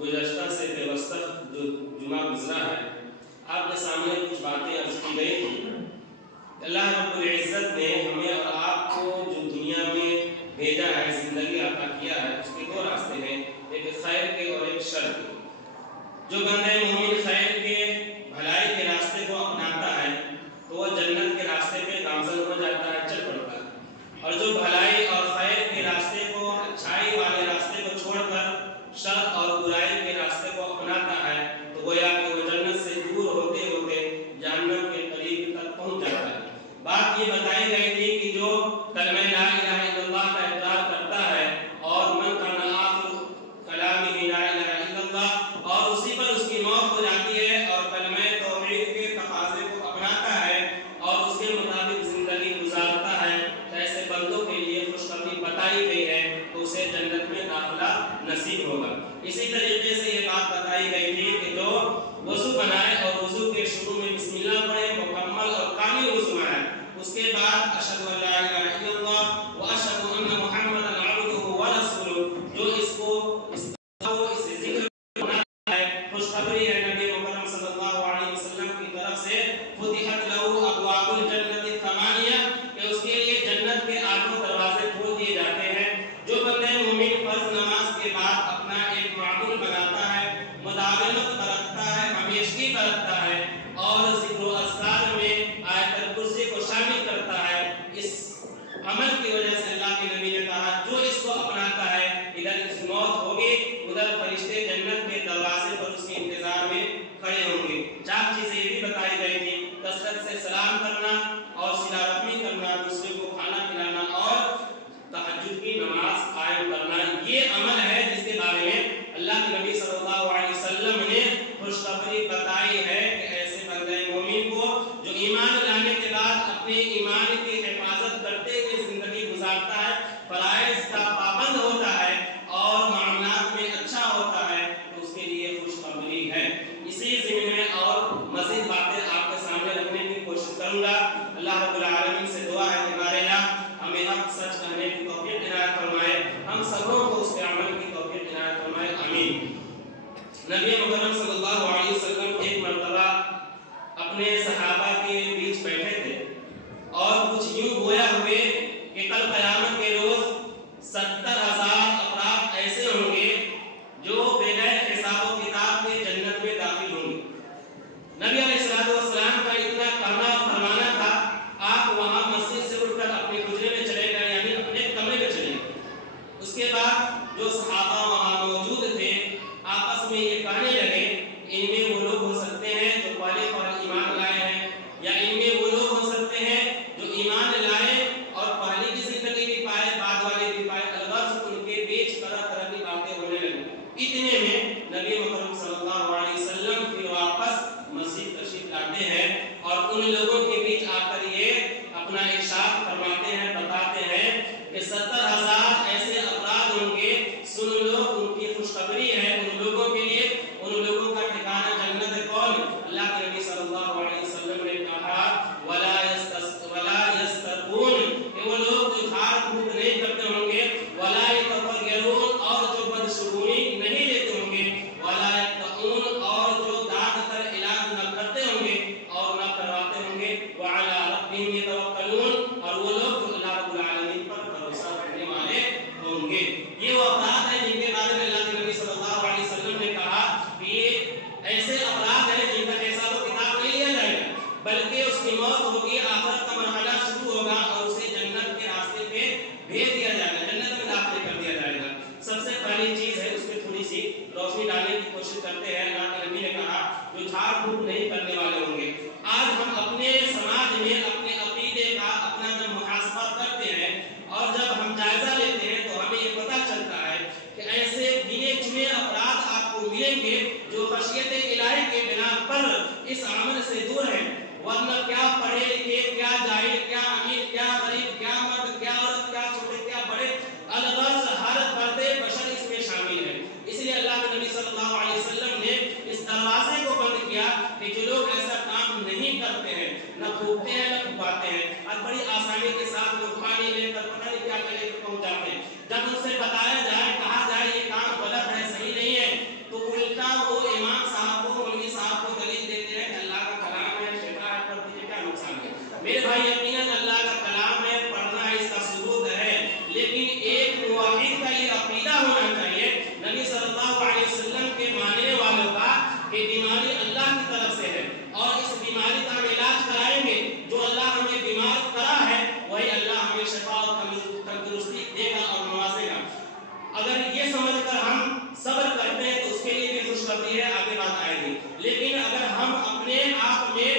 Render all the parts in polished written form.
گزشتہ سے پیوستہ جو جمعہ گزرا ہے آپ کے سامنے کچھ باتیں عرض کی گئی تھی۔ اللہ رب العزت نے ہمیں اور آپ کو جو دنیا میں بھیجا ہے، زندگی عطا کیا ہے، اس کے دو راستے ہیں، ایک خیر کے اور ایک شر کے۔ جو بندہ مومن خیر کے، بھلائی کے راستے کو اپناتا ہے تو وہ جنت کے راستے پہ گامزن ہو جاتا ہے، چل پڑتا ہے، اور جو بھلائی اور خیر کے راستے کو، اچھائی والے راستے کو چھوڑ کر شر اور برائی کے راستے کو اپناتا ہے تو گویا کہ وہ جنت سے دور ہوتے ہوتے جہنم کے قریب تک پہنچ جاتا ہے۔ بات یہ بتائی گئی تھی کہ جو کلمہ لا الہ الا اللہ کا اقرار کرتا ہے اور من کان آخر کلامہ لا الہ الا اللہ، اور اسی پر اس کی موت ہو جاتی ہے اور کلمہ توحید کے تقاضے کو اپناتا ہے اور اس کے مطابق زندگی گزارتا ہے، تو ایسے بندوں کے لیے خوشخبری بتائی گئی ہے تو اسے جنت میں داخلہ نصیب ہوگا۔ اسی طریقے سے یہ بات بتائی گئی تھی کہ جو وضو بنائے اور وضو کے شروع میں بسم اللہ پڑھے، مکمل اور کامل وضو بنائے، اس کے بعد اشہد ان لا الہ الا اللہ واشہد ان محمدا عبدہ ورسولہ، جو اس کو اس ذکر بناتا ہے، خوشخبری ہے نبی مکرم صلی اللہ علیہ وسلم کی طرف سے، فتحت لہ ابواب الجنت الثمانیہ، کہ اس کے لیے جنت کے آٹھوں دروازے کھول دیے جاتے ہیں۔ جو بندہ مومن فرض نماز کے بعد اپنا ایک معمول بناتا ہے، مداومت برتتا ہے، ہمیشگی برتتا ہے اور ذکر و اذکار میں آیت الکرسی کو شامل کرتا ہے، اس عمل کی وجہ سے اللہ کے نبی نے کہا جو اس کو اپناتا ہے، ادھر اس موت ہوگی، ادھر فرشتے جنت کے دروازے پر اس کے انتظار میں کھڑے ہوں گے۔ چار چیزیں یہ بھی بتائی گئی تھی، کثرت سے سلام کرنا اور صلہ رحمی کرنا، دوسرے کو کھانا کھلانا اور تہجد کی نماز قائم کرنا، یہ عمل ہے جس کے بارے میں اللہ کے نبی صلی اللہ علیہ وسلم نے خوشخبری بتائی ہے کہ ایسے بندے مومن کو جو ایمان لانے کے بعد اپنے ایمان کی حفاظت کرتے ہوئے زندگی گزارتا ہے، فرائض کا پابند ہوتا ہے اور معاملات میں اچھا ہوتا ہے، تو اس کے لیے خوشخبری ہے۔ اسی ضمن میں اور مزید باتیں آپ کے سامنے رکھنے کی کوشش کروں گا۔ اللہ رب العالمین سے دعا ہے کہ بارے ہمیں حق سچ کہنے کی توفیق عنایت فرمائے، ہم سبوں کو اس کے عمل کی توفیق عنایت فرمائے، آمین۔ نبی مکرم صلی اللہ علیہ وسلم ایک مرتبہ اپنے صحابہ کے بیچ بیٹھے تھے اور کچھ یوں گویا ہوئے کہ کل قیامت کے روز 70,000 افراد ایسے ہوں گے جو بغیر حساب و کتاب کے جنت میں داخل ہوں گے۔ نبی علیہ السلام کا اتنا کہنا اور فرمانا تھا، آپ وہاں مسجد سے اٹھ کر اپنے حجرے میں چلے گئے، یعنی اپنے کمرے میں چلے گئے۔ اس کے بعد جو صحابہ وہاں موجود تھے آپس میں یہ کہنے لگے، ان میں وہ لوگ ہو سکتے ہیں جو پہلے ایمان لائے ہیں، یا ان میں وہ لوگ ہو سکتے ہیں جو ایمان لائے اور پہلے کی زندگی بھی پائے، بعد والے بھی پائے، الغرض ان کے بیچ طرح طرح کی باتیں ہونے لگی۔ اتنے میں نبی مکرم صلی اللہ علیہ وسلم پھر واپس مسجد تشریف لاتے ہیں اور ان لوگوں کے بیچ آ کر یہ اپنا ارشاد فرماتے ہیں، بتاتے ہیں کہ 70,000 ایسے افراد ہوں گے، سن لو ان کی خوشخبری ہے ان لوگوں کے لیے، ان لوگوں کا ٹھکانہ جنت ہے۔ کون؟ اللہ کے نبی صلی اللہ علیہ وسلم نے کہا ولا یسترقون، کہ وہ لوگ جو جھاڑ پھونک نہیں کرتے ہوں گے، ولا یتطیرون، اور جو بدشگونی نہیں لیتے ہوں گے، ولا یقطعون، اور جو داد کر علاج نہ کرتے ہوں گے اور نہ کرواتے ہوں گے، وعلی ربہم یتوکلون، اور وہ لوگ جو اللہ رب العالمین پر بھروسہ کرنے والے ہوں گے۔ یہ وہ افراد ہیں جن کے بارے میں اللہ کے نبی صلی اللہ علیہ وسلم نے کہا کہ یہ ایسے افراد ہیں جن کا حساب و کتاب نہیں لیا جائے گا، بلکہ اس کی موت ہوگی، آخرت کا مرحلہ شروع ہوگا اور اسے جنت کے راستے پہ بھیج دیا جائے گا، جنت میں داخل کر دیا جائے گا۔ سب سے پہلی چیز ہے، اس پہ تھوڑی سی روشنی ڈالنے کی کوشش کرتے ہیں۔ اللہ کے نبی نے کہا جو جھاڑ پھونک نہیں کرنے والے ہوں گے۔ آج ہم اپنے سماج میں اپنے عقیدے کا اپنا جب محاسبہ کرتے ہیں اور جب ہم جائزہ لیتے ہیں تو ہمیں یہ پتہ چلتا ہے کہ ایسے گنے چنے افراد آپ کو ملیں گے جو خشیت الہی کے بنا پر اس عمل سے دور ہیں، ورنہ کیا پڑھے لکھے، کیا جاہل، کیا امیر، کیا غریب، کیا مرد، کیا عورت، کیا چھوٹے، کیا بڑے، الغرض ہر فرد بشر اس میں شامل ہے۔ اس لیے اللہ کے نبی صلی اللہ علیہ وسلم نے اس دروازے کو بند کیا کہ جو لوگ ایسا کام نہیں کرتے ہیں، نہ پھونکتے ہیں نہ پھپاتے ہیں، اور بڑی آسانی کے ساتھ لوگ پانی لے کر پتہ نہیں کیا لے کر پہنچ جاتے ہیں، جب ان سے بتایا جائے، کہا جائے یہ کام غلط ہے، صحیح نہیں ہے، تو وہ کہ بیماری اللہ کی طرف سے ہے اور اس بیماری کا ہم علاج کرائیں گے. جو اللہ ہمیں بیمار کرا ہے وہی اللہ ہمیں شفا اور تندرستی دے گا اور نوازے گا. اگر یہ سمجھ کر ہم صبر کرتے ہیں تو اس کے لیے بھی خوشخبری ہے، آگے بات آئے گی. لیکن اگر ہم اپنے آپ میں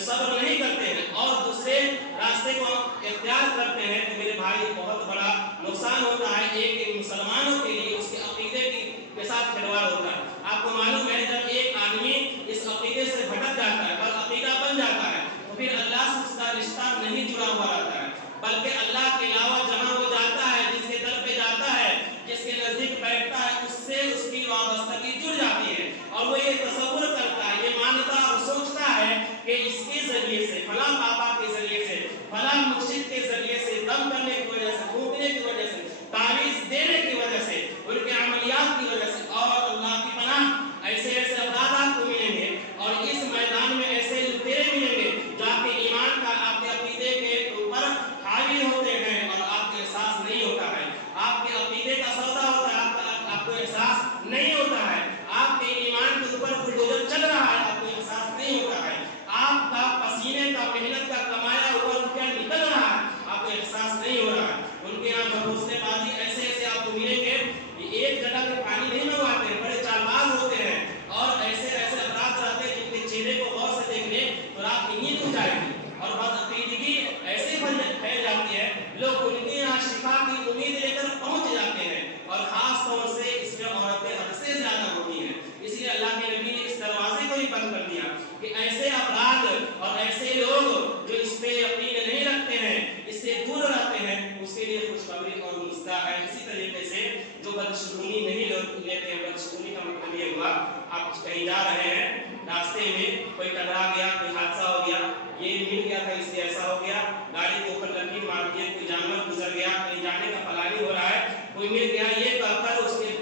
صبر نہیں کرتے ہیں اور دوسرے راستے کو اختیار کرتے ہیں تو میرے بھائی بہت بڑا نقصان ہوتا ہے. ایک مسلمانوں کے لیے اس کے عقیدے کے ساتھ کھلواڑ ہوتا ہے. آپ کو معلوم ہے جب ایک آدمی اس عقیدے سے بھٹک جاتا ہے بس عقیدہ بن جاتا ہے تو پھر اللہ سے اس کا رشتہ نہیں جڑا ہوا رہتا ہے، بلکہ اللہ کے علاوہ جہاں وہ جاتا ہے، جس کے در پہ جاتا ہے، جس کے نزدیک بیٹھتا ہے، اس سے اس کی وابستگی جڑ جاتی ہے اور وہ یہ تصور کرتا ہے، یہ مانتا اور سوچتا ہے کہ اس کے ذریعے سے، فلاں بابا کے ذریعے سے، فلاں مرشد کے ذریعے سے، دم کرنے کی وجہ سے، پھونکنے کی وجہ سے، تعویذ دینے کی وجہ سے، ان کے عملیات کی وجہ سے، اور اللہ کی پناہ ایسے ایسے افراد کو ملیں گے اور اس میدان میں ایسے لٹیرے ملیں گے جو آپ کے ایمان کا، آپ کے عقیدے کے اوپر حاوی ہوتے ہیں اور آپ کو احساس نہیں ہوتا ہے. آپ کے عقیدے کا سودا ہوتا ہے، آپ کو احساس نہیں ہوتا ہے. آپ کے ایمان کے اوپر بلڈوزر چل رہا ہے، آپ کو احساس نہیں ہوتا ہے. آپ کا پسینے کا، محنت کا کمایا ہوا روپیہ نکل رہا ہے، آپ کو احساس نہیں ہو رہا ہے. ان کے یہاں بھروسے بازی ایسے ایسے آپ کو ملیں گے کہ ایک جگہ پہ پانی نہیں منگواتے ہیں، بڑے چالباز ہوتے ہیں اور ایسے ایسے افراد رہتے ہیں جن کے چہرے کو غور سے دیکھ لیں تو رات کی نیند اٹھ جائے گی اور بدعقیدگی ایسے پھیل جاتی ہے. لوگ ان کے یہاں شفا کی امید لے کر پہنچ جاتے ہیں اور خاص طور سے اس میں عورتیں حد سے زیادہ ہوتی ہیں. اس لیے اللہ کے نبی نے اس دروازے کو ہی بند کر دیا کہ ایسے افراد اور ایسے لوگ جو اس پہ یقین نہیں رکھتے ہیں، اس سے دور رہتے ہیں، اس کے لیے خوشخبری اور نسخہ ہے. اسی طریقے سے جو بدشگونی نہیں لیتے ہیں، بدشگونی کا مطلب یہ ہوا آپ کہیں جا رہے ہیں، راستے میں کوئی ٹکرا گیا، کوئی حادثہ ہو گیا، یہ مل گیا تھا اس لیے ایسا ہو گیا، گاڑی کے اوپر لکیر مار دی، کوئی جانور گزر گیا، کہیں جانے کا پلان ہو رہا ہے، کوئی مل گیا، یہ کہہ کر اس کے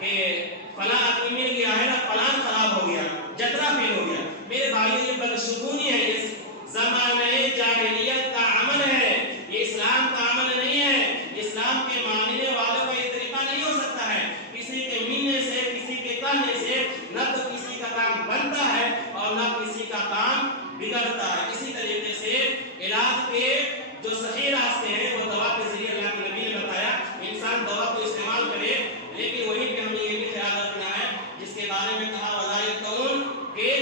کہ فلاں آدمی مل گیا ہے نا، پلان خراب ہو گیا، جترا فیل ہو گیا. میرے بھائی یہ بدشگونی ہے، یہ زمانے جاہلیت کا عمل ہے، یہ اسلام کا عمل نہیں ہے. اسلام کے ماننے والوں کا یہ طریقہ نہیں ہو سکتا ہے. کسی کے ملنے سے، کسی کے کہنے سے نہ تو کسی کا کام بنتا ہے اور نہ کسی کا کام بگڑتا ہے. اسی طریقے سے علاج کے جو صحیح راستے ہیں وہ دوا کے ذریعے اللہ کے نبی نے بتایا. انسان دوا کو استعمال کرے لیکن وہیں پہ ہمیں یہ بھی خیال رکھنا ہے جس کے بارے میں کہا وَذَلِكَ کہ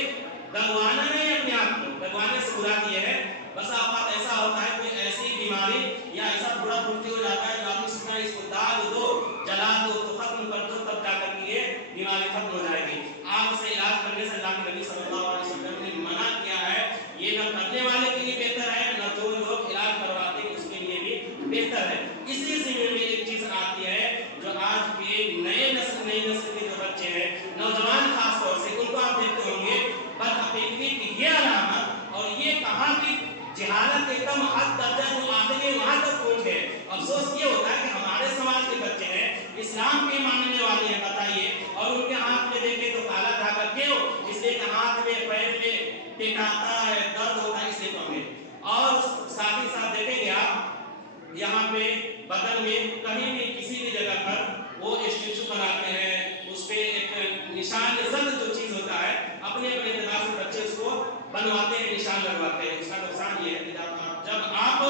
دگوانا نہیں اپنے آپ کو. دگوانے سے مراد یہ ہے بس اوقات ایسا ہوتا ہے کوئی ایسی بیماری یا ایسا بڑا پھرتی ہو جاتا ہے جو آپ نے سنا اس کو داغ دو، جلا دو، تو ختم کر دو، تب جا کر کے یہ بیماری ختم ہو جائے گی. آگ سے علاج کرنے سے اللہ کے نبی صلی اللہ علیہ وسلم نے منع کیا ہے. یہ نہ کرنے والے کے لیے بہتر ہے، نہ جو لوگ علاج کرواتے ہیں اس کے لیے بھی بہتر ہے. اسی زمین میں ایک چیز آتی ہے جو آج کے نئی نسل کے جو بچے ہیں، نوجوان خاص طور سے، ان کو آپ دیکھتے ہوں گے بدعقیدگی کی یہ علامت اور یہ کہاں کی جہالت ایک دم حد درجہ جو آخری وہاں تک پہنچ گئے. افسوس یہ ہوتا ہے کہ ہمارے سماج کے بچے ہیں، اسلام کے ماننے والے ہیں، بتائیے، اور ان کے ہاتھ میں دیکھیں تو کالا دھاگا کیوں؟ اس لیے کہ ہاتھ میں، پیر میں ٹکاتا ہے، درد ہوتا ہے، اس لیے تو ہمیں. اور ساتھ ہی ساتھ دیکھیں گے آپ یہاں پہ بدن میں کہیں بھی کسی بھی جگہ پر وہ اسٹیچو بناتے ہیں، اس پہ ایک نشان زد جو چیز ہوتا ہے اپنے اپنے اعتبار سے بچے اس کو بنواتے ہیں، نشان لگواتے ہیں. اس کا نقصان یہ ہے کہ جب آپ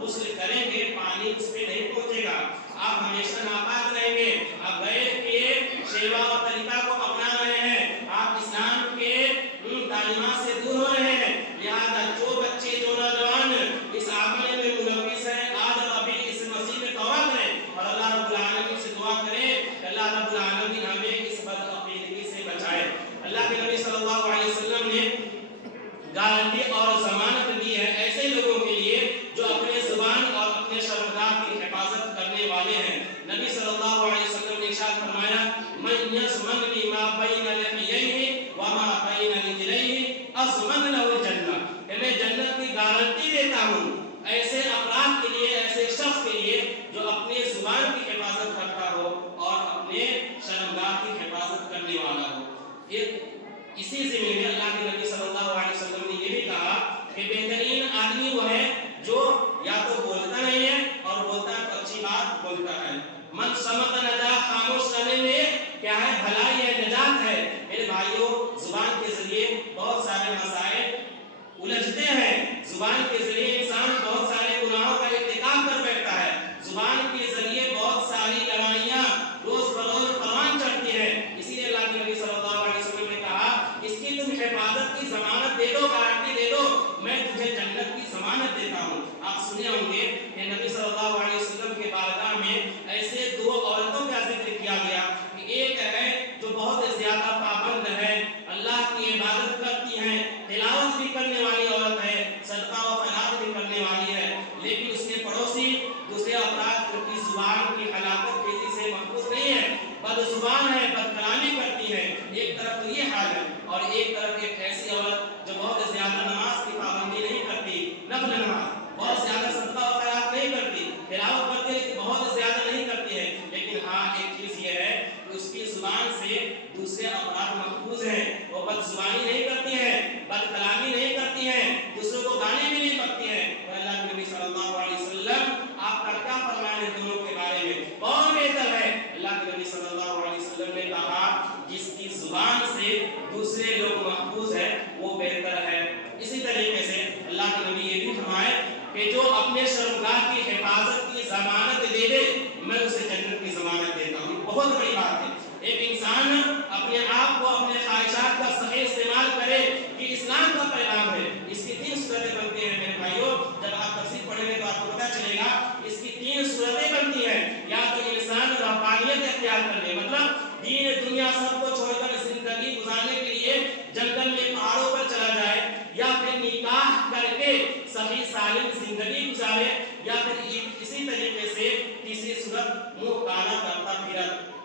غسل کریں گے پانی اس پہ نہیں پہنچے گا، آپ ہمیشہ ناپاک رہیں گے، آپ غیر کے شیوا اور طریقہ کو اپنا رہے ہیں، آپ اسلام کے تعلیمات سے دور ہو رہے ہیں. لہذا جو بچے، جو نوجوان اس عمل میں ملوث ہیں، آج اور ابھی اس مسیح میں توبہ کریں اور اللہ رب العالمین سے دعا کریں کہ اللہ رب العالمین ہمیں اس بدعقیدگی سے بچائے. اللہ کے نبی صلی اللہ علیہ وسلم نے گارنٹی اور ضمانت دی ہے ایسے لوگوں کے لیے جو اپنے زبان اور اپنے شرمگاہ کی حفاظت کرنے والے ہیں. نبی صلی اللہ علیہ وسلم نے ارشاد فرمایا من یضمن لی ما بین لحییہ وما بین رجلیہ اضمن له الجنہ، کہ میں جنت کی گارنٹی دیتا ہوں ایسے افراد کے لیے، ایسے شخص کے لیے جو اپنے زبان کی حفاظت کرتا ہو اور اپنے شرمگاہ کی حفاظت کرنے والا ہو. اسی زمین میں اللہ کے نبی صلی اللہ علیہ وسلم نے یہ بھی کہا کہ بہترین آدمی وہ ہے جو یا تو بولتا نہیں ہے اور بولتا ہے تو اچھی بات بولتا ہے. من صمت نجا، خاموش رہنے میں کیا ہے؟ بھلائی ہے، نجات ہے. میرے بھائیوں زبان کے ذریعے انسان بہت سارے گناہوں کا ارتکاب کر بیٹھتا ہے، زبان کے ذریعے بہت ساری لڑائیاں روز بروز پروان چڑھتی ہیں۔ اسی لیے اللہ کے نبی صلی اللہ علیہ وسلم نے کہا اس کی تم حفاظت کی ضمانت دے دو، گارنٹی دے دو، میں تجھے جنت کی ضمانت دیتا ہوں۔ آپ سنے ہوں گے کہ نبی صلی اللہ علیہ وسلم کے بارگاہ میں ایسے دو عورتوں کا ذکر کیا گیا کہ ایک ہے جو بہت زیادہ پابند ہے، اللہ کی عبادت کرتی ہیں، تلاوت بھی کرنے والی عورت ہے، صدقہ و خیرات بھی کرنے والی ہے، لیکن اس کے پڑوسی دوسرے افراد کی زبان کی ہلاکت تیزی سے محفوظ نہیں ہے، بد زبان ہے، بد کلامی کرتی ہے۔ ایک طرف تو یہ حال ہے اور ایک طرف ایک ایسی عورت جو بہت زیادہ نماز کی پابندی نہیں کرتی، نفل نماز، بہت زیادہ صدقہ و خیرات نہیں کرتی، تلاوت کرتی ہے بہت زیادہ نہیں کرتی ہے، لیکن ہاں ایک چیز یہ ہے کہ اس کی زبان سے دوسرے افراد محفوظ ہیں، وہ بد زبانی نہیں کرتی ہیں، بد کلامی نہیں کرتی ہیں، دوسروں کو گالی بھی نہیں کرتی ہیں۔ اور اللہ کے نبی صلی اللہ علیہ وسلم آپ کا کیا فرمان ہے دونوں کے بارے میں؟ کون بہتر ہے؟ اللہ کے نبی صلی اللہ علیہ وسلم نے کہا جس کی زبان سے دوسرے لوگ محفوظ ہیں وہ بہتر ہے۔ اسی طریقے سے اللہ کے نبی یہ بھی فرمائے کہ جو اپنے شرمگاہ کی حفاظت کی ضمانت دے دے میں اسے جنت کی ضمانت دیتا ہوں۔ بہت بڑی بات ہے، ایک انسان اپنے آپ کو اپنے خواہشات کا صحیح استعمال کرے کہ اسلام کا پیغام ہے۔ اس کی تین صورتیں بنتی ہیں میرے بھائیوں، جب آپ تفسیر پڑھیں گے تو آپ کو پتہ چلے گا اس کی تین صورتیں بنتی ہیں۔ یا تو انسان رہبانیت اختیار کر لے، مطلب دین دنیا سب کو چھوڑ کر زندگی گزارنے کے لیے جنگل میں پہاڑوں پر چلا جائے، یا پھر نکاح کر کے صحیح سالم زندگی گزارے، یا پھر اسی طریقے سے تیسری صورت منہ کالا کرتا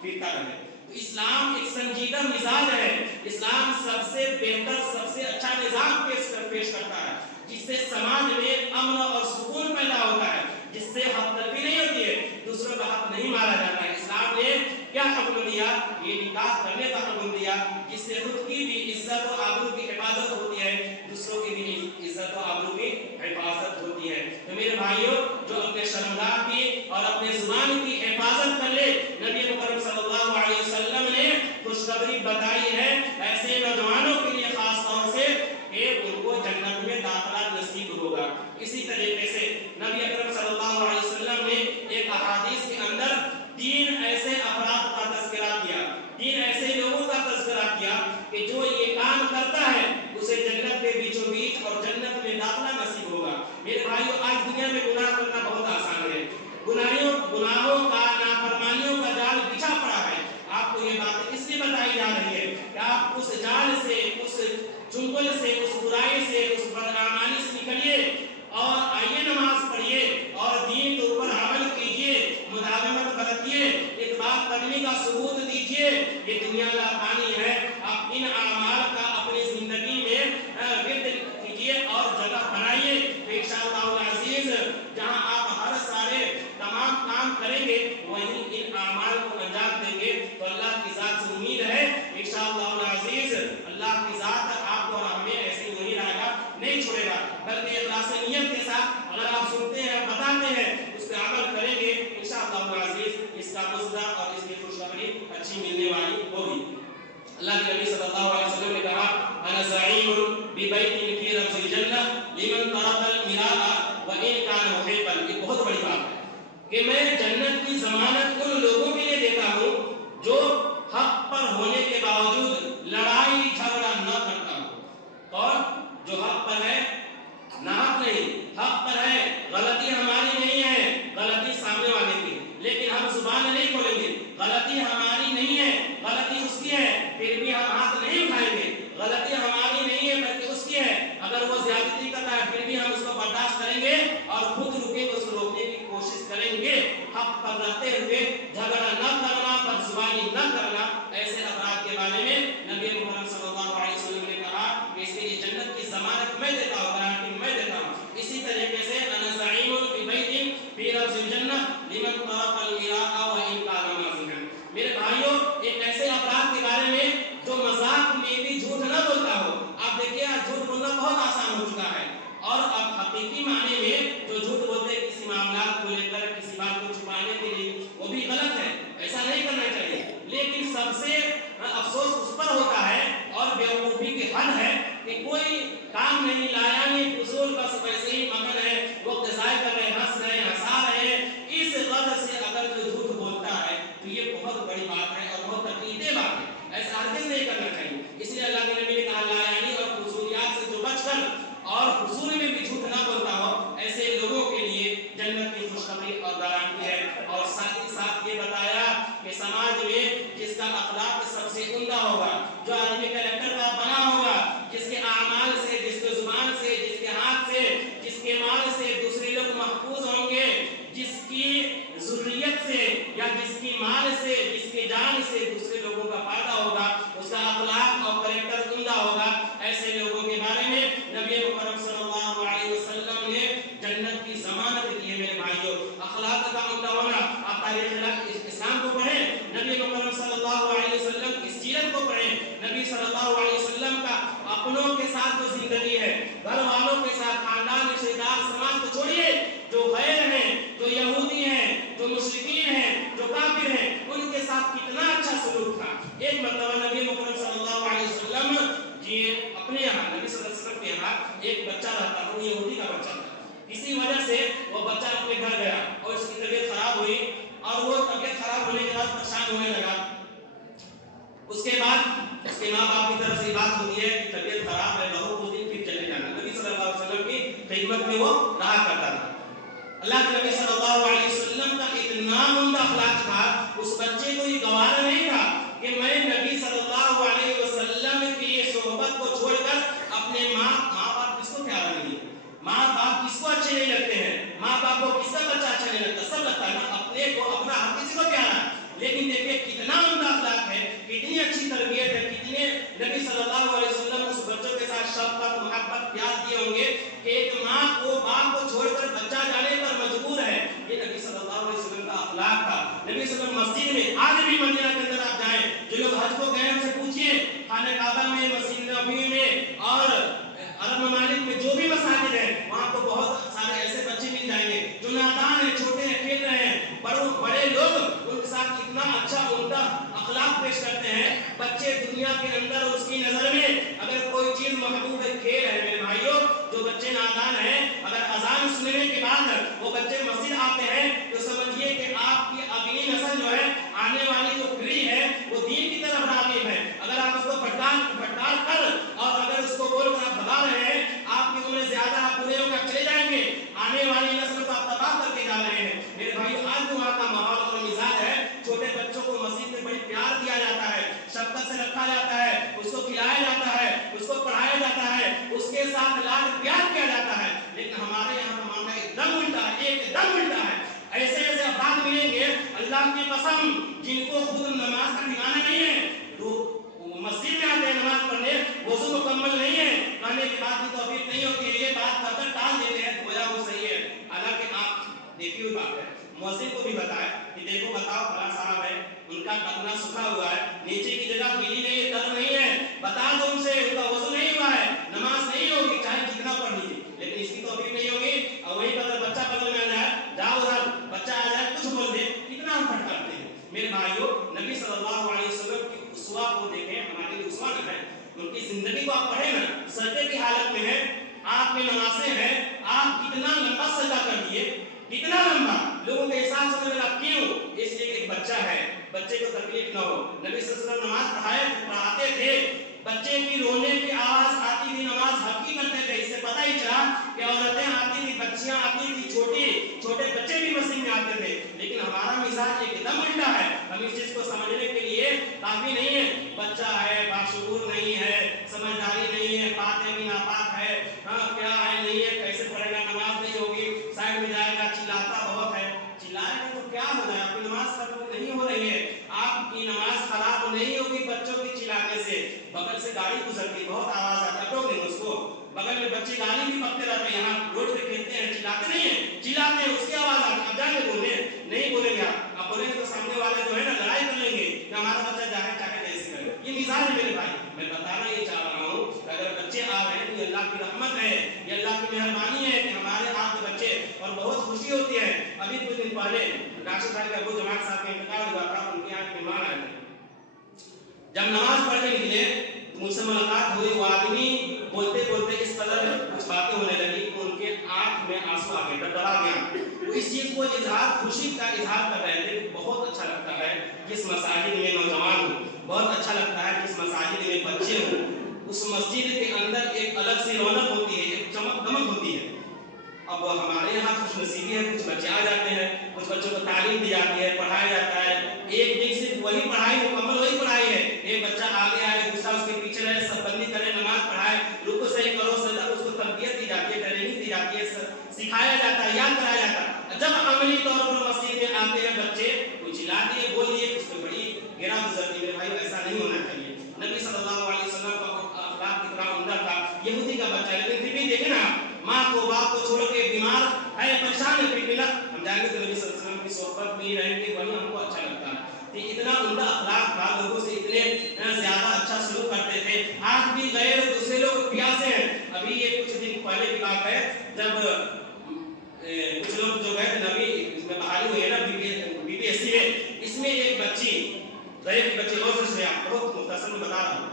پھرتا رہے۔ تو اسلام ایک سنجیدہ مزاج ہے، اسلام سب سے بہتر سب سے اچھا نظام پیش کرتا ہے جس سے سماج میں امن اور سکون پیدا ہوتا ہے، جس سے حق تلفی نہیں ہوتی ہے، دوسروں کا حق نہیں مارا جاتا ہے۔ اسلام نے کیا حکم دیا؟ یہ نکاح کرنے کا حکم دیا جس سے خود کی بھی عزت و آبرو کی حفاظت ہوتی ہے، دوسروں کی بھی عزت و آبرو کی حفاظت ہوتی ہے۔ تو میرے بھائیوں، جو اپنے شرمگاہ کی اور اپنے زبان کی حفاظت کر لے، نبی مکرم صلی اللہ علیہ وسلم نے خوشخبری بتائی ہے ایسے نوجوانوں کے لیے خاص طور سے کہ ان کو جنت میں داخلہ نصیب ہوگا۔ اسی طریقے سے نبی اکرم صلی اللہ علیہ وسلم نے ایک احادیث کے اندر تین ایسے افراد کا تذکرہ کیا، تین ایسے لوگوں کا تذکرہ کیا کہ جو یہ کام کرتا ہے اسے جنت کے بیچوں بیچ اور جنت میں داخلہ نصیب ہوگا۔ میرے بھائیوں، آج دنیا میں گناہ کرنا بہت آسان ہے، گناہوں کا نافرمانیوں کا جال بچھا پڑا ہے۔ آپ کو یہ بات اس لیے بتائی جا رہی ہے کہ آپ اس جال سے، اس چنگل سے، اس برائی سے، اس بدعمالی سے نکلیے اور آئیے نماز پڑھیے اور دین کے اوپر عمل کیجیے، مداومت برتیے، اتباع قدمی کا ثبوت دیجیے۔ یہ دنیا کا پانی ہے، آپ ان اعمال کا اپنی زندگی میں ورد کیجیے اور جگہ بنائیے۔ انشاءاللہ العزیز جہاں آپ ہر سارے تمام کام کریں گے وہیں ان اعمال کو انجام دیں گے تو اللہ کی ذات سے امید ہے انشاءاللہ العزیز اللہ کی ذات آپ کو اور ہمیں ایسی نہیں رہے گا، نہیں چھوڑے گا، بلکہ اخلاص نیت کے ساتھ اگر آپ سنتے ہیں اور بتاتے ہیں اس پہ عمل کریں گے انشاءاللہ العزیز اس کا مزدہ اور اس کی خوشخبری اچھی ملنے والی ہوگی۔ اللہ کے نبی صلی اللہ علیہ وسلم نے کہا انا زعیم ببیت فی ربض الجنہ لمن ترک المراء وان کان محبا۔ یہ بہت بڑی بات ہے کہ میں جنت کی ضمانت ان لوگوں کے لیے دیتا ہوں جو حق پر ہونے کے باوجود لڑائی جھگڑا نہ کرتا ہو، اور جو حق پر ہے ناحق نہیں، حق پر ہے، غلطی ہماری نہیں ہے، غلطی سامنے والے کی، لیکن ہم زبان نہیں کھولیں گے، غلطی ہماری نہیں ہے، غلطی اس کی ہے، پھر بھی ہم ہاتھ نہیں اٹھائیں گے، غلطی ہماری نہیں ہے بلکہ اس کی ہے، اگر وہ زیادتی کرتا ہے پھر بھی ہم اس کو برداشت کریں گے اور خود رکیں گے، اس کو روکنے کی کوشش کریں گے۔ حق پر رہتے ہوئے جھگڑا نہ کرنا، بدزبانی نہ کرنا، ایسے افراد کے بارے میں نبی محمد صلی اللہ علیہ وسلم نے کہا کہ اس کے لیے جنت کی ضمانت میں دیتا ہوں، گارنٹی میں دیتا ہوں۔ اسی طریقے سے انا زعیم ببیت فی ربض الجنہ لمن ترک المراء وان کان مازحا۔ میرے بھائیوں، ایک ایسے افراد کے بارے میں جو مذاق میں بھی جھوٹ نہ بولتا ہو۔ آپ دیکھیے آج جھوٹ بولنا بہت آسان ہو چکا ہے، اور اب حقیقی معنی میں جو جھوٹ بولتے ہیں کسی معاملات کو لے کر، کسی بات کو چھپانے کے لیے، وہ بھی غلط ہے، ایسا نہیں کرنا چاہیے، لیکن سب سے افسوس اس پر ہوتا ہے اور بیوقوفی کی حد ہے کہ کوئی کام نہیں لایا، نہیں فضول بس ویسے نبی صلی اللہ علیہ وسلم کا اپنوں کے ساتھ جو زندگی ہے، گھر والوں کے ساتھ، خاندان، رشتہ دار، سماج کو چھوڑیے، جو غیر ہیں، جو یہودی ہیں، جو مشرکین ہیں، جو کافر ہیں، ان کے ساتھ کتنا اچھا سلوک تھا۔ ایک مرتبہ نبی مکرم صلی اللہ علیہ وسلم اپنے یہاں، نبی صلی اللہ علیہ وسلم کے یہاں ایک بچہ رہتا تھا، وہ یہودی کا بچہ تھا۔ کسی وجہ سے وہ بچہ اپنے گھر گیا اور اس کی طبیعت خراب ہوئی، اور وہ طبیعت خراب ہونے کے بعد پریشان ہونے لگا۔ اس کے بعد اس کے ماں باپ کی طرف سے بات ہوتی ہے کہ طبیعت خراب ہے، بہو کو دن پھر چلے جانا۔ نبی صلی اللہ علیہ وسلم کی خدمت میں وہ رہا کرتا تھا۔ اللہ کے نبی صلی اللہ علیہ وسلم کا اتنا عمدہ اخلاق تھا، اس بچے کو یہ گوارا نہیں تھا کہ میں نبی صلی اللہ علیہ وسلم کی صحبت کو چھوڑ کر اپنے ماں باپ کس کو پیارا نہیں ہے، ماں باپ کس کو اچھے نہیں لگتے ہیں، ماں باپ کو کس کا بچہ اچھا نہیں لگتا، سب لگتا ہے نا اپنے کو، اپنا ہر کسی کو پیارا ہے۔ لیکن دیکھیں کتنا عمدہ اخلاق ہے، کتنی اچھی تربیت ہے، کتنے نبی صلی اللہ علیہ وسلم اس بچوں کے ساتھ شفقت، محبت، پیار دیے ہوں گے کہ ایک ماں کو باپ کو چھوڑ کر بچہ جانے پر مجبور ہے۔ یہ نبی صلی اللہ علیہ وسلم کا اخلاق تھا۔ نبی صلی اللہ علیہ وسلم مسجد میں، آج بھی مدینہ کے اندر آپ جائیں، جو لوگ حج کو گئے ان سے پوچھیے، خانہ کعبہ میں، مسجد نبوی میں اور عرب ممالک میں جو بھی مساجد ہیں، وہاں کو بہت سارے ایسے بچے مل جائیں گے جو نادان ہیں، چھوٹے ہیں، کھیل رہے ہیں، بڑے لوگ ان کے ساتھ اتنا اچھا عمدہ اخلاق پیش کرتے ہیں۔ بچے دنیا کے اندر اس کی نظر میں اگر کوئی چیز محبوب ہے، کھیل ہے۔ میرے بھائیوں، جو بچے نادان ہیں، اگر اذان سننے کے بعد وہ بچے مسجد آتے ہیں تو سمجھیے کہ آپ کی اگلی نسل جو ہے، آنے والی جو پیڑھی ہے، وہ دین کی طرف راغب ہے۔ اگر آپ اس کو پھٹکار کر اور اگر اس کو بول کر آپ بھگا رہے ہیں، آپ کی عمر زیادہ، آپ بوڑھے ہو کر چلے جائیں گے، آنے والی نسل کو آپ تباہ کر کے جا رہے ہیں۔ میرے بھائیوں، آج وہاں کا ماحول اور مزاج ہے، چھوٹے بچوں کو مسجد میں بڑی پیار دیا جاتا ہے، شفقت سے رکھا جاتا ہے، اس کو کھلایا جاتا ہے، اس کو پڑھایا جاتا ہے، اس کے ساتھ لاڈ پیار کیا جاتا ہے۔ لیکن ہمارے یہاں کا معاملہ ایک دم الٹا ہے، ایک دم الٹا ہے۔ ایسے ایسے افراد ملیں گے، اللہ کی قسم، جن کو خود نماز کا ٹھکانا نہیں ہے، مسجد میں آتے ہیں نماز پڑھنے، وضو مکمل نہیں ہے، کہنے کی بات کی توفیق نہیں ہوتی ہے، یہ بات کر کر ٹال دیتے ہیں، گویا وہ صحیح ہے۔ حالانکہ آپ دیکھی ہوئی بات ہے، مؤذن کو بھی بتائے کہ دیکھو بتاؤ فلاں صاحب ہے، ان کا ٹکنا سکھا ہوا ہے، نیچے کی جگہ گیلی نہیں ہے، تر نہیں ہے، بتا دو ان سے، ان کا وضو نہیں ہوا ہے، نماز نہیں ہوگی، چاہے جتنا پڑھ لیجیے، لیکن اس کی توفیق نہیں ہوگی۔ اور وہی اگر بچہ بغل میں آ جائے، جاؤ ادھر، بچہ آ جائے کچھ بول دے، کتنا ہم پھٹکارتے ہیں۔ میرے بھائیوں، نبی صلی اللہ علیہ وسلم کی اسوا کو دیکھیں، ہمارے لیے اسوا ہے، ان کی زندگی کو آپ پڑھیں نا، سجدے کی حالت میں ہے، آپ میں نمازیں ہیں، آپ کتنا لمبا سجدہ کر دیے، کتنا لمبا، لوگوں کے احساس ہونے لگا، کیوں؟ اس لیے کہ ایک بچہ ہے، بچے کو تکلیف نہ ہو۔ نبی صلی اللہ علیہ وسلم نماز پڑھاتے تھے، بچے کی رونے کی آواز آتی تھی، نماز ہلکی کرتے تھے، اس سے پتہ ہی چلا کہ عورتیں آتی تھی، بچیاں آتی تھی، چھوٹے بچے بھی مسجد میں آتے تھے۔ لیکن ہمارا مزاج ایک دم الٹا ہے، ہم اس چیز کو سمجھنے کے لیے کافی نہیں ہے، بچہ ہے، باشعور نہیں ہے، سمجھداری نہیں ہے، پاک ہے بھی ناپاک ہے، ہاں کیا ہے نہیں ہے، کیسے پڑھے گا، نماز نہیں ہوگی، سائڈ میں جائے گا، چلاتا بہت ہے، چلائے گا تو کیا ہو جائے، آپ کی نماز ختم نہیں ہو رہی ہے، آپ کی نماز خراب نہیں ہوگی بچوں کی چلانے سے۔ بغل سے گاڑی گزرتی، بہت آواز آتی ہے، روک دیں اس کو، بغل میں بچے گالی بھی پکتے رہتے ہیں، یہاں روڈ پہ کھیلتے ہیں، چلاتے نہیں ہیں، چلاتے ہیں، اس کی آواز آتی ہے، اب جا کے بولیں، نہیں بولیں گے آپ بولیں گے تو سامنے والے جو ہے نا لڑائی کر لیں گے کہ ہمارا بچہ چاہے جیسے کرے۔ یہ مزاج ہے میرے بھائی، میں بتانا یہ چاہ رہا ہوں کہ اگر بچے آ رہے ہیں تو یہ اللہ کی رحمت ہے، یہ اللہ کی مہربانی ہے کہ ہمارے آپ کے بچے، اور بہت خوشی ہوتی ہے۔ ابھی کچھ دن پہلے راشد بھائی کے ابو جماعت صاحب کا انتقال ہوا تھا، ان کے یہاں مہمان آئے تھے، جب نماز پڑھ کے نکلے مجھ سے ملاقات ہوئی، وہ آدمی بولتے بولتے اس قدر کچھ باتیں ہونے لگی کہ ان کے آنکھ میں آنسو آ گئے، ڈبڈبا گیا۔ وہ اس چیز کو خوشی کا اظہار کر رہے تھے، بہت اچھا لگتا ہے جس مساجد میں نوجوان ہوں، بہت اچھا لگتا ہے جس مساجد میں بچے ہوں، اس مسجد کے اندر ایک الگ سی رونق ہوتی ہے، ایک چمک دمک ہوتی ہے۔ اب وہ ہمارے یہاں خوش نصیبی ہے، کچھ بچے آ جاتے ہیں، کچھ بچوں کو تعلیم دی جاتی ہے، پڑھایا جاتا ہے، ایک دن صرف وہی پڑھائی مکمل وہی پڑھائی ہے، ایک بچہ آگے آئے، دوسرا اس کے پیچھے رہے، سب بندی کرے، نماز پڑھائے، رکوع صحیح کرو، سجدہ، اس کو تربیت دی جاتی ہے، ٹریننگ دی جاتی ہے، سکھایا جاتا ہے، یاد کرایا جاتا ہے۔ جب عملی طور پر مسجد میں آتے ہیں بچے، کوئی چلا دیے، بول دیے، اس پہ بڑی گرا گزرتی ہے۔ بھائی ایسا نہیں ہونا چاہیے۔ نبی صلی اللہ علیہ وسلم کا اخلاق کتنا عمدہ تھا، یہودی کا بچہ، لیکن پھر بھی دیکھیں نا، ماں کو باپ کو چھوڑ کے بیمار ہے، پریشان ہے، پھر ملا ہم جائیں گے تو نبی صلی اللہ علیہ وسلم کی صحبت میں رہیں گے، وہی ہم کو اچھا لگتا ہے۔ اتنا عمدہ اخلاق تھا، لوگوں سے اتنے زیادہ اچھا سلوک کرتا ہیں, آج بھی غیر دوسرے لوگ پیاسے ہیں. ابھی یہ کچھ دن پہلے کی بات ہے جب کچھ لوگ جو گئے تھے نبی اس میں بحالی ہوئی ہے نا بی پی ایس سی میں, اس میں ایک بچی غیر کی بچی غور سے بہت مختصر میں بتا رہا ہوں.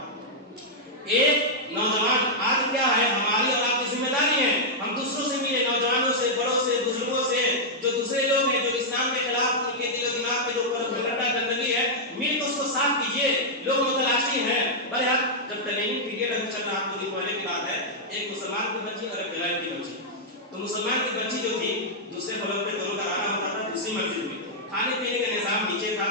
ایک نوجوان, آج کیا ہے ہماری اور آپ کی ذمہ داری ہے, ہم دوسروں سے ملے, نوجوانوں سے, بڑوں سے, بزرگوں سے, جو دوسرے لوگ ہیں جو اسلام کے خلاف ان کے دل و دماغ میں جو گندا گندگی ہے, مل کے اس کو صاف کیجیے. لوگ متلاشی ہیں. بہرحال جب ٹریننگ پیریڈ ابھی چل رہا, آپ کو پہلے کی بات ہے, ایک مسلمان کی بچی اور ایک غیر کی بچی. تو مسلمان کی بچی جو تھی دوسرے فلور پہ دونوں کا آنا ہوتا تھا, دوسری مسجد میں کھانے پینے کا نظام نیچے تھا.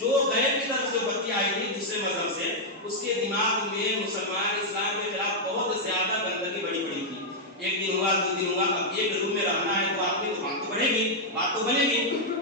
جو غیر کی طرف جو بچی آئی تھی دوسرے مذہب سے, اس کے دماغ میں مسلمان اسلام کے خلاف بہت زیادہ گندگی بڑی پڑی تھی. ایک دن ہوا, 2 دن ہوا, اب ایک روم میں رہنا ہے تو آپ کی تو بات تو بڑھے گی, بات تو بنے گی.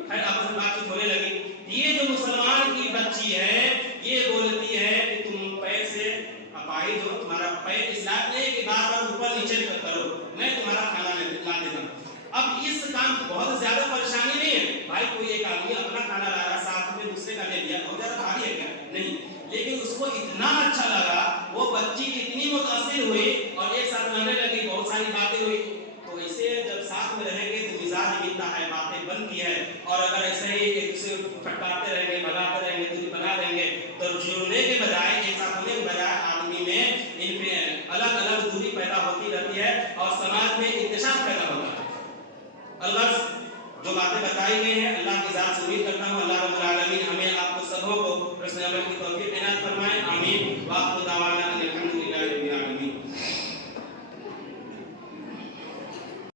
خیر آپس میں بات چیت ہونے لگی. یہ جو مسلمان کی بچی ہے یہ بولتی ہے کہ تم پیر سے اپاہج ہو, تمہارا پیر اصلاح نہیں ہے کہ بار بار اوپر نیچے کرو, میں تمہارا کھانا لا دیتا ہوں. اب اس کام بہت زیادہ پریشانی نہیں ہے بھائی, کوئی ایک آدمی اپنا کھانا لا رہا, ساتھ میں دوسرے کا لے لیا, بہت زیادہ بھاری ہے کیا؟ نہیں. لیکن اس کو اتنا اچھا لگا, وہ بچی اتنی متاثر ہوئی اور ایک ساتھ رہنے لگی, بہت ساری باتیں ہوئی. تو اسے جب ساتھ میں رہیں گے تو مزاج ملتا ہے, باتیں بنتی ہے. اور اگر ایسے ہی ایک دوسرے کو پھٹکاتے رہیں گے, بناتے رہیں گے, دوری بنا دیں گے, تو جڑنے کے بجائے, ایک ساتھ ہونے کے بجائے آدمی میں ان پہ الگ الگ دوری پیدا ہوتی رہتی ہے اور سماج میں انتشار پیدا ہوتا ہے. اللہ جو باتیں بتائی گئی ہیں, اللہ کی ذات سے امید کرتا ہوں اللہ رب العالمین ہمیں آپ کو سبوں کو حسن عمل کی توفیق عنایت فرمائے. آمین.